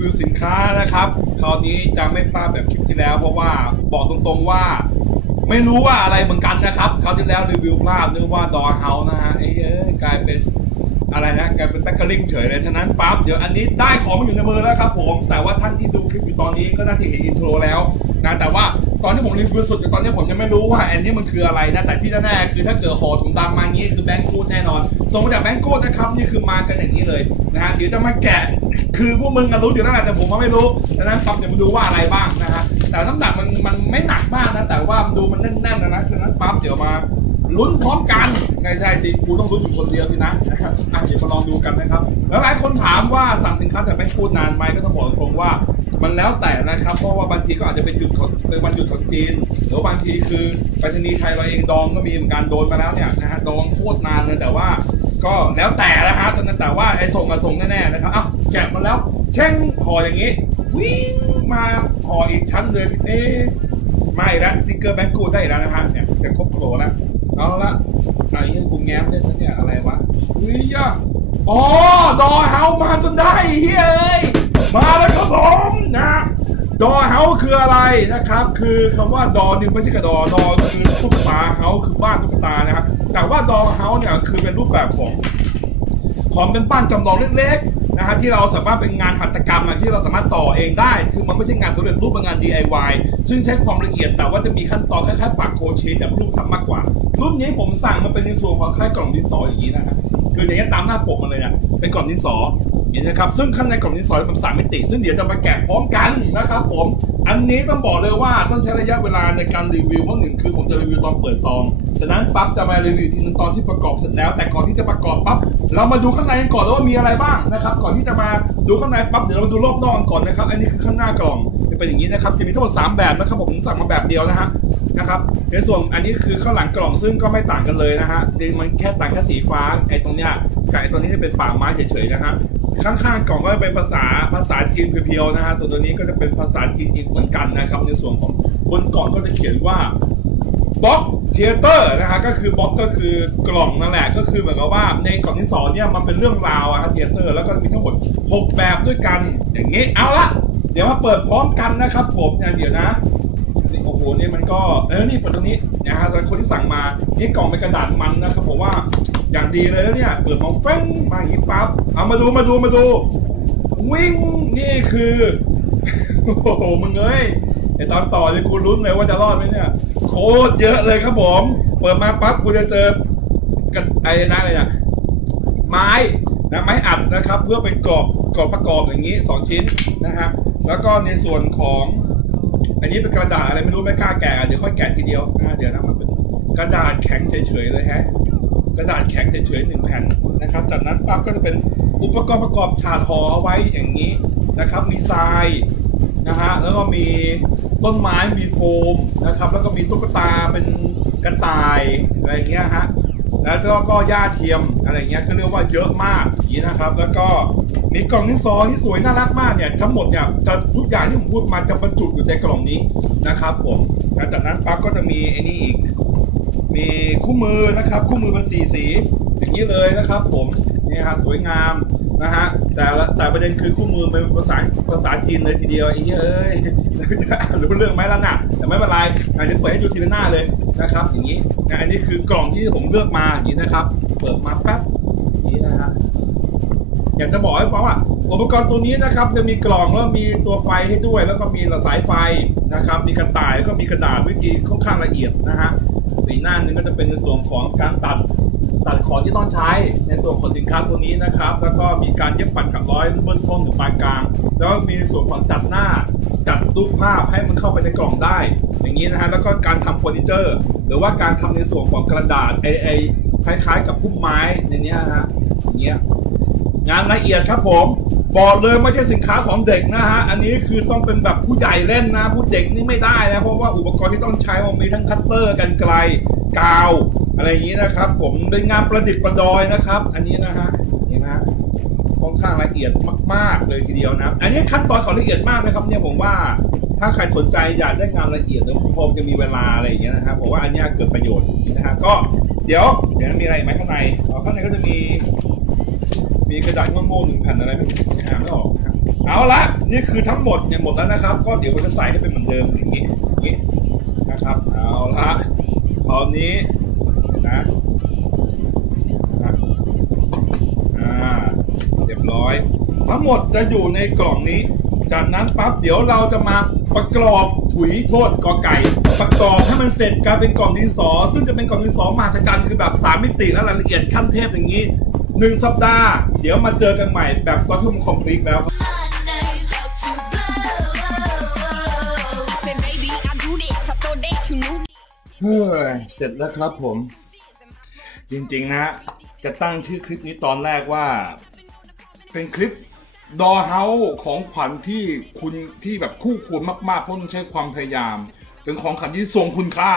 วิวสินค้านะครับ คราวนี้จะไม่พลาดแบบคลิปที่แล้ว เพราะว่าบอกตรงๆว่า ไม่รู้ว่าอะไรเหมือนกันนะครับ คราวที่แล้วรีวิวพลาดนึกว่าดอเฮานะฮะเอ้ยเอ้ยกลายเป็นอะไรนะกลายเป็นแบคเกอริงเฉยเลย ฉะนั้นปั๊บเดี๋ยวอันนี้ได้ของมาอยู่ในมือแล้วครับผม แต่ว่าท่านที่ดูคลิปอยู่ตอนนี้ก็น่าจะเห็นอินโทรแล้วนะแต่ว่า ตอนที่ผมรีวิวสุดตอนนี้ผมยังไม่รู้ว่าอันนี้มันคืออะไรนะ แต่ที่แน่ๆคือถ้าเกิดห่อถุงดำมางี้คือแบงก์กูดแน่นอนส่งมาจากแบงก์กูดนะครับนี่คือมากันอย่างนี้เลยนะฮะเดี๋ยวจะมาแกะคือพวกมึงกันรู้อยู่แล้วแหละแต่ผมก็ไม่รู้ดังนั้นปั๊บเดี๋ยวมาดูว่าอะไรบ้างนะฮะแต่น้ำหนักมันมันไม่หนักมากนะแต่ว่ามันดูมันแน่นๆนะนะฉะนั้นปั๊บเดี๋ยวมาลุ้นพร้อมกันไม่ใช่สิกูต้องลุ้นอยู่คนเดียวสินะนะครับอะเดี๋ยวมาลองดูกันนะครับ แล้วหลายคนถามว่าสั่งสินค้าจากแบงค์พูดนานไหมก็ต้องบอกตรงว่า มันแล้วแต่นะครับ เพราะว่าบางทีก็อาจจะเป็นหยุดของเป็นวันหยุดของจีน หรือบางทีคือไปรษณีย์ไทยเราเองดองก็มีเหมือนกันโดนมาแล้วเนี่ยนะฮะดองโคตรนานเลยแต่ว่า ก็แล้วแต่นะฮะแต่ว่าไอ้ส่งมาส่งแน่ๆนะครับอ้าวแกะมาแล้วเช่งห่ออย่างนี้วิ่งมาห่ออีกชั้นเลยเอ๊ะไม่ละสติ๊กเกอร์แบงกูได้แล้วนะฮะเนี่ยจะครบโปรแล้วเอาละไอ้เหี้ยกูแง้มได้ซะเนี่ยอะไรวะเฮ้ยย่ะอ๋อดอเฮามาจนได้เฮ้ย มาแล้วครับผมนะดอเฮาคืออะไรนะครับ คือคำว่าดอนี่ไม่ใช่กระดอดอคือตุ๊กตาเฮาคือบ้านตุ๊กตานะครับแต่ว่าดอเฮาเนี่ยคือเป็นรูปแบบของของเป็นบ้านจำลองเล็กๆนะฮะที่เราสามารถเป็นงานหัตถกรรมที่เราสามารถต่อเองได้ คือมันไม่ใช่งานสำเร็จรูปเป็นงาน DIY ซึ่งใช้ความละเอียดแต่ว่าจะมีขั้นตอนคล้ายๆปักโคเชต์แบบรูปทำมากกว่า รุ่นนี้ผมสั่งมันเป็นในส่วนของคล้ายกล่องดินสออย่างนี้นะฮะ คืออย่างนี้ยตามหน้าปกมันเลยเนี่ยเป็นกล่องดินสออย่างนี้นะครับ ซึ่งข้างในกล่องดินสอเป็นสามมิติ ซึ่งเดี๋ยวจะมาแกะพร้อมกันนะครับผม อันนี้ต้องบอกเลยว่าต้องใช้ระยะเวลาในการรีวิวเพราะหนึ่งคือผมจะรีวิวตอนเปิดซองฉะนั้นปั๊บจะมารีวิวทีนึงตอนที่ประกอบเสร็จแล้ว แต่ก่อนที่จะประกอบปั๊บเรามาดูข้างในกันก่อนแล้วว่ามีอะไรบ้างนะครับ ก่อนที่จะมาดูข้างในปั๊บเดี๋ยวเรามาดูรอบนอกกันก่อนนะครับ อันนี้คือข้างหน้ากล่องจะเป็นอย่างนี้นะครับจะมีทั้งหมด3แบบนะครับผมสั่งมาแบบเดียวนะฮะ นะครับในส่วนอันนี้คือข้างหลังกล่องซึ่งก็ไม่ต่างกันเลยนะฮะมันแค่ต่างแค่สีฟ้าไอ้ตรงเนี้ยกับไอ้ตรงนี้จะเป็นป่าไม้เฉยๆนะฮะข้างๆกล่องก็จะเป็นภาษาภาษาจีนเพียวๆนะฮะส่วตัวนี้ก็จะเป็นภาษาจีนอีกเหมือนกันนะครับ ในส่วนของบนกล่องก็จะเขียนว่าบล็อกเทเตอร์นะฮะก็คือบล็อกก็คือกล่องนั่นแหละก็คือเหมือนกับว่าในกล่องที่สองเนี่ยมันเป็นเรื่องราวอะครับเทเตอร์แล้วก็มีทั้งหมด6แบบด้วยกันอย่างงี้เอาละเดี๋ยวมาเปิดพร้อมกันนะครับผมนะเดี๋ยวนะ นี่โอ้โหนี่มันก็เออนี่เปิดตรงนี้นะฮะตอนคนที่สั่งมานี่กล่องเป็นกระดาษมันนะครับผมว่าอย่างดีเลยแล้วเนี่ยเปิดมาเฟ้งมาอย่างนี้ปั๊บเอามาดูมาดูมาดู วิ่งนี่คือโอ้โหมึงเอ้ยไอตอนต่อเลยกูรุ้นเลยว่าจะรอดไหมเนี่ยโคตรเยอะเลยครับผม เปิดมาปั๊บกูจะเจอกันไอ้นะอะไรเนี่ยไม้นะไม้อัดนะครับ เพื่อเป็นกรอบกรอบประกอบอย่างนี้สองชิ้นนะฮะแล้วก็ในส่วนของ อันนี้เป็นกระดาษอะไรไม่รู้ไม่กล้าแกะเดี๋ยวค่อยแกะทีเดียวนะเดี๋ยวนะมันเป็นกระดาษแข็งเฉยๆเลยฮะกระดาษแข็งเฉยๆหนึ่งแผ่นนะครับ จากนั้นปั๊บก็จะเป็นอุปกรณ์ประกอบฉาดห่อเอาไว้อย่างนี้นะครับ มีทรายนะฮะแล้วก็มีต้นไม้มีโฟมนะครับ แล้วก็มีตุ๊กตาเป็นกระต่ายอะไรอย่างเงี้ยฮะแล้วก็ก็หญ้าเทียมอะไรเงี้ยก็เรียกว่าเยอะมากนี้นะครับ แล้วก็ มีกล่องที่ซองที่สวยน่ารักมากเนี่ยทั้งหมดเนี่ยจะทุกอย่างที่ผมพูดมาจะบรรจุอยู่ในกล่องนี้นะครับผมแล้วจากนั้นปั๊บก็จะมีไอ้นี่อีก มีคู่มือนะครับ คู่มือเป็นสีสีอย่างนี้เลยนะครับ ผมนี่ฮะสวยงามนะฮะแต่แต่ประเด็นคือคู่มือเป็นภาษาภาษาจีนเลยทีเดียวไอ้เหี้ยเอ้ยจะอ่านรู้เรื่องไหมล่ะน่ะแต่ไม่เป็นไรอาจจะเปิดให้ดูทีละหน้าเลยนะครับ อย่างนี้นอันนี้คือกล่องที่ผมเลือกมาอย่างนี้นะครับ เปิดมาแป๊บอย่างนี้นะฮะ อยากจะบอกให้ฟังว่าอุปกรณ์ตัวนี้นะครับ จะมีกล่องแล้วมีตัวไฟให้ด้วย แล้วก็มีสายไฟนะครับ มีกระต่ายแล้วก็มีกระดาษวิธีค่อนข้างละเอียดนะฮะอีกหน้านึงก็จะเป็นในส่วนของการตัดตัดของที่ต้องใช้ในส่วนของสินค้าตัวนี้นะครับ แล้วก็มีการเย็บปัดขัดร้อยเบื้องต้นถึงปานกลาง แล้วก็มีส่วนของจัดหน้าจัดรูปภาพให้มันเข้าไปในกล่องได้ อย่างนี้นะฮะแล้วก็การทำเฟอร์นิเจอร์ หรือว่าการทำในส่วนของกระดาษไอไอคล้ายๆ กับพุ่มไม้ในนี้นะฮะอย่างเงี้ย งานละเอียดครับผม บอกเลยไม่ใช่สินค้าของเด็กนะฮะ อันนี้คือต้องเป็นแบบผู้ใหญ่เล่นนะ ผู้เด็กนี่ไม่ได้นะ เพราะว่าอุปกรณ์ที่ต้องใช้มันมีทั้งคัตเตอร์กันไกลกาว อะไรอย่างนี้นะครับ ผมเป็นงานประดิษฐ์ประดอยนะครับ อันนี้นะฮะนี่นะค่อนข้างละเอียดมาก ๆ เลยทีเดียวนะ อันนี้ขั้นตอนของละเอียดมากนะครับเนี่ยผมว่าถ้าใครสนใจอยากได้งานละเอียดแล้วพอจะมีเวลาอะไรอย่างเงี้ยนะครับผมว่าอันนี้เกิดประโยชน์นะฮะก็เดี๋ยวเดี๋ยวมีอะไรอีกไหมข้างในอ๋อข้างในก็จะมี มีกระดาษโง่ๆหนึ่งแผ่นอะไรไมอ่านไม่ออกครับเอาละนี่คือทั้งหมดเนี่ยหมดแล้วนะครับ ก็เดี๋ยวเราจะใส่ให้เป็นเหมือนเดิมอย่างนี้อย่างนี้นะครับเอาละตอนนี้นะอ่าเรียบร้อย ทั้งหมดจะอยู่ในกล่องนี้ จากนั้นปั๊บเดี๋ยวเราจะมาประกอบถุยโทษกอไก่ ประกอบให้มันเสร็จกลายเป็นกล่องดินสอ ซึ่งจะเป็นกล่องดินสอมหัศจรรคือแบบสามมิติและรายละเอียดขั้นเทพอย่างนี้ หนึ่งสัปดาห์ เดี๋ยวมาเจอกันใหม่แบบตอนที่มคอมพลีทแล้ว เฮ้ย เสร็จแล้วครับผม จริงๆนะ จะตั้งชื่อคลิปนี้ตอนแรกว่า เป็นคลิปดอเฮาของขวัญที่คุณที่แบบคู่ควรมากๆเพราะต้องใช้ความพยายาม เป็นของขวัญที่ทรงคุณค่า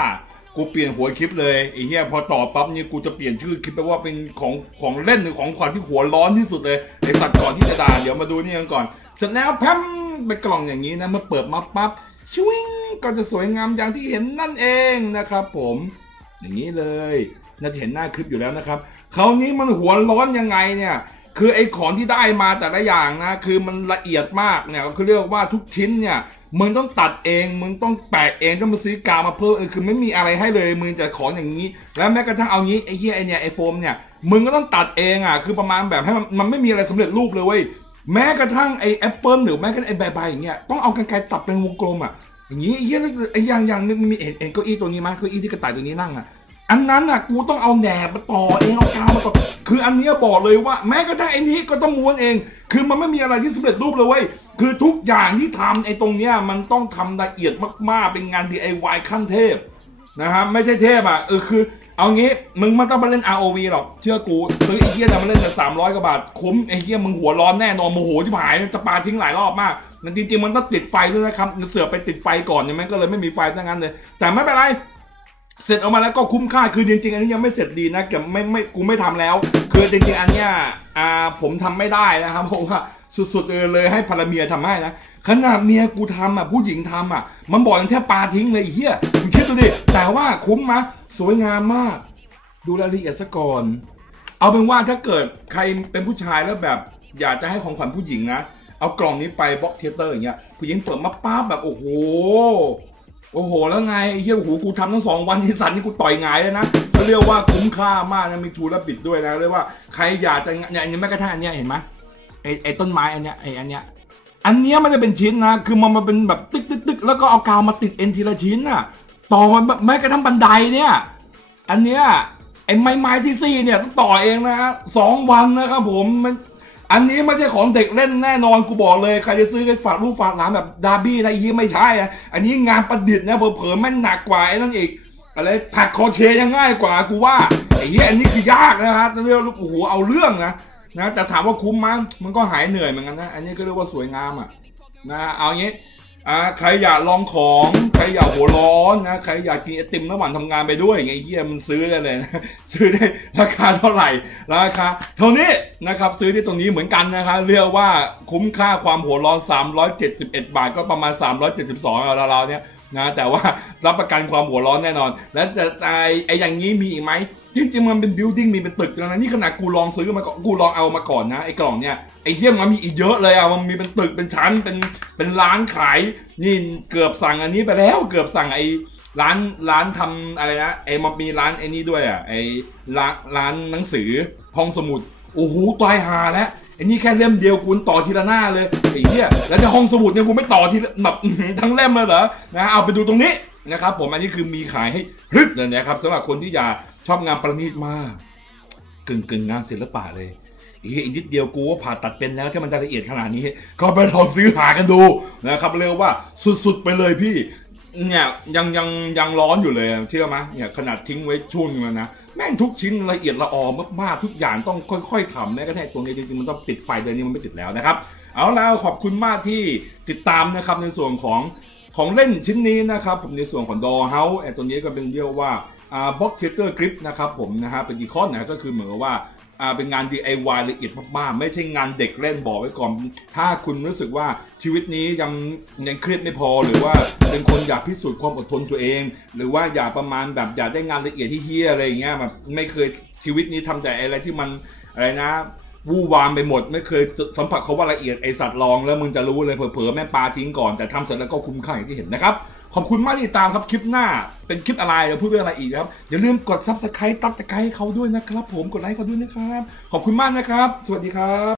กูเปลี่ยนหัวคลิปเลยไอ้เหี้ยพอต่อปั๊บนี่กูจะเปลี่ยนชื่อคลิปไปว่าเป็นของของเล่นหรือของขวัญที่หัวร้อนที่สุดเลยไอ้สัตว์ก่อนที่จะด่าเดี๋ยวมาดูนี่กันก่อนเสร็จแล้วแพมเป็นกล่องอย่างนี้นะเมื่อเปิดมาปั๊บชวิงก็จะสวยงามอย่างที่เห็นนั่นเองนะครับผมอย่างนี้เลยน่าจะเห็นหน้าคลิปอยู่แล้วนะครับคราวนี้มันหัวร้อนยังไงเนี่ยคือไอ้ของที่ได้มาแต่ละอย่างนะคือมันละเอียดมากเนี่ยคือเรียกว่าทุกชิ้นเนี่ย มึงต้องตัดเอง มึงต้องแปะเองต้องมาซื้อกาวมาเพิ่มเออคือไม่มีอะไรให้เลย มึงจะขออย่างนี้ แล้วแม้กระทั่งเอางี้ไอ้เฮียไอเนี่ยไอโฟมเนี่ย มึงก็ต้องตัดเองอะ คือประมาณแบบให้มันมันไม่มีอะไรสำเร็จรูปเลยเว้ย แม้กระทั่งไอแอปเปิลหรือแม้กระทั่งไอใบใบอย่างเงี้ย ต้องเอากรรไกรตัดเป็นวงกลมอะ อย่างนี้ไอ้เฮียไอ้อย่างอย่างนึงมีเห็นเห็นเก้าอี้ตัวนี้มั้ยเก้าอี้ที่กระต่ายตัวนี้นั่งอะ อันนั้นน่ะกูต้องเอาแหนบมาต่อเองเอากาวมาต่อคืออันเนี้ยบอกเลยว่า แม้กระทั่งไอ้นี้ก็ต้องม้วนเอง คือมันไม่มีอะไรที่สำเร็จรูปเลยเว้ยคือทุกอย่างที่ทำไอ้ตรงเนี้ยมันต้องทำละเอียดมากๆเป็นงาน DIY ขั้นเทพนะครับไม่ใช่เทพอะเออคือ เอางี้มึงไม่ต้องมาเล่น ROV หรอกเชื่อกูซื้อไอ้เหี้ยมาเล่นแต่สามร้อยกว่าบาทคุ้มไอ้เหี้ยมึงหัวร้อนแน่นอนโมโหชิบหายจะปาทิ้งหลายรอบมากแต่จริงๆมันต้องติดไฟด้วยนะครับเสือไปติดไฟก่อนใช่ไหมก็เลยไม่มีไฟทั้งนั้นเลย แต่ไม่เป็นไร เสร็จออกมาแล้วก็คุ้มค่าคือจริงๆ อันนี้ยังไม่เสร็จดีนะเก็บไม่ไม่กูไม่ทำแล้ว คือจริงๆ อันเนี้ยอ่าผมทำไม่ได้นะครับเพราะว่าสุดๆเลยเลยให้ภรรเมียทำให้นะขนาดเมียกูทำอะผู้หญิงทำอะ มันบอกอย่างแทบปาทิ้งเลยเฮียมึงคิดดูดิแต่ว่าคุ้มมะสวยงามมาก ดูรายละเอียดซะก่อน เอาเป็นว่าถ้าเกิดใครเป็นผู้ชายแล้วแบบ อยากจะให้ของขวัญผู้หญิงนะเอากล่องนี้ไปบล็อกเทเตอร์อย่างเงี้ยผู้หญิงเปิดมาป้าบแบบโอ้โห โอ้โห แล้วไงไอ้เฮียโอ้โหกูทำทั้งสองวันที่สันนี่กูต่อยหงายเลยนะเขาเรียกว่าคุ้มค่ามากนะมีทูและบิดด้วยนะเรียกว่าใครอยากจะเนี่ยอันนี้แม้กระทั่งอันเนี้ยเห็นไหมไอ้ไอ้ต้นไม้อันเนี้ยไอ้อันเนี้ยอันเนี้ยมันจะเป็นชิ้นนะ คือมันมาเป็นแบบตึกตึกตึกแล้วก็เอากาวมาติดเอ็นทีละชิ้นน่ะ ต่อมันแม้กระทั่งบันไดเนี่ย อันเนี้ยไอ้ไม้ไม้ซี่ๆเนี่ยต้องต่อเองนะฮะสองวันนะครับผมมัน อันนี้ไม่ใช่ของเด็กเล่นแน่นอนกูบอกเลย ใครจะซื้อไปฝากลูกฝากหลานแบบดาร์บี้อะไรยี่ไม่ใช่อะอันนี้งานประดิษฐ์นะเผลอๆแม่งหนักกว่าไอ้นั่นอีกอะไรถักคอเชยังง่ายกว่ากูว่าไอ้เนี้ยอันนี้คือยากนะฮะเรียกว่าโอ้โหเอาเรื่องนะนะแต่ถามว่าคุ้มมั้งมันก็หายเหนื่อยเหมือนกันนะ อันนี้ก็เรียกว่าสวยงามอะนะเอางี้ อ่าใครอยากลองของใครอยากหัวร้อนนะใครอยากกินไอติมระหว่างทำงานไปด้วยไงเหี้ยมันซื้อได้เลยนะซื้อได้ราคาเท่าไหร่ราคาเท่านี้นะครับซื้อที่ตรงนี้เหมือนกันนะครับเรียกว่าคุ้มค่าความหัวร้อน 371 บาทก็ประมาณ 372ราวๆเนี่ยนะแต่ว่ารับประกันความหัวร้อนแน่นอน แล้วจะไอไออย่างนี้มีอีกไหม จริงๆมันเป็นบิลดิ้งมีเป็นตึกแล้วนะนี่ขนาดกูลองซื้อมาก่อนกูลองเอามาก่อนนะไอ้กล่องเนี่ยไอ้เหี้ยมมันมีอีกเยอะเลยอะมันมีเป็นตึกเป็นชั้นเป็นเป็นร้านขายนี่เกือบสั่งอันนี้ไปแล้วเกือบสั่งไอ้ร้านร้านทำอะไรนะไอ้มันมีร้านไอ้นี่ด้วยอะไอ้ร้านร้านหนังสือห้องสมุดโอ้โหตายหาแล้วไอ้นี่แค่เล่มเดียวกูต่อทีละหน้าเลยไอ้เหี้ยแล้วจะห้องสมุดเนี่ยกูไม่ต่อทีละแบบทั้งเล่มเลยเหรอนะเอาไปดูตรงนี้นะครับผมอันนี้คือมีขายให้รึดเลยนะครับสำหรับคนที่อยาก ชอบงานประณีตมากกึ่งกึ่งงานศิลปะเลยอีกอีกนิดเดียวกูว่าผ่าตัดเป็นแล้วที่มันจะละเอียดขนาดนี้ ก็ไปลองซื้อหากันดูนะครับเรียกว่าสุดๆไปเลยพี่เนี่ยยังยังยังร้อนอยู่เลยเชื่อไหมเนี่ยขนาดทิ้งไว้ช่วงนึงแล้วนะแม่งทุกชิ้นละเอียดละออมากๆทุกอย่างต้องค่อยๆทำแม้กระทั่งตัวนี้จริงๆมันต้องติดไฟเลยนี่มันไม่ติดแล้วนะครับ เอาแล้วขอบคุณมากที่ติดตามนะครับในส่วนของของเล่นชิ้นนี้นะครับผมในส่วนของดอเฮาส์ไอ้ตัวนี้ก็เป็นเรียกว่า อาบ็อกเทเตอร์กริปนะครับผมนะฮะเป็นอีคอนนะก็คือเหมือนว่าอาเป็นงาน DIY ละเอียดมากๆ ไม่ใช่งานเด็กเล่นบอกไว้ก่อน ถ้าคุณรู้สึกว่าชีวิตนี้ยังยังเครียดไม่พอหรือว่าเป็นคนอยากพิสูจน์ความอดทนตัวเอง หรือว่าอยากประมาณแบบอยากได้งานละเอียดที่เฮี้ยอะไรอย่างเงี้ยแบบไม่เคยชีวิตนี้ทำแต่อะไรที่มันอะไรนะวู่วามไปหมดไม่เคยสัมผัสเขาว่าละเอียดไอสัตว์ลองแล้วมึงจะรู้เลยเผลอๆแม่ปลาทิ้งก่อนแต่ทำเสร็จแล้วก็คุ้มค่าอย่างที่เห็นนะครับ ขอบคุณมากที่ติดตามครับคลิปหน้าเป็นคลิปอะไรเราพูดเรื่องอะไรอีกครับอย่าลืมกดซับสไครต์ตับตะไคร้ให้เขาด้วยนะครับ ผมกดไลค์เขาด้วยนะครับ ขอบคุณมากนะครับ สวัสดีครับ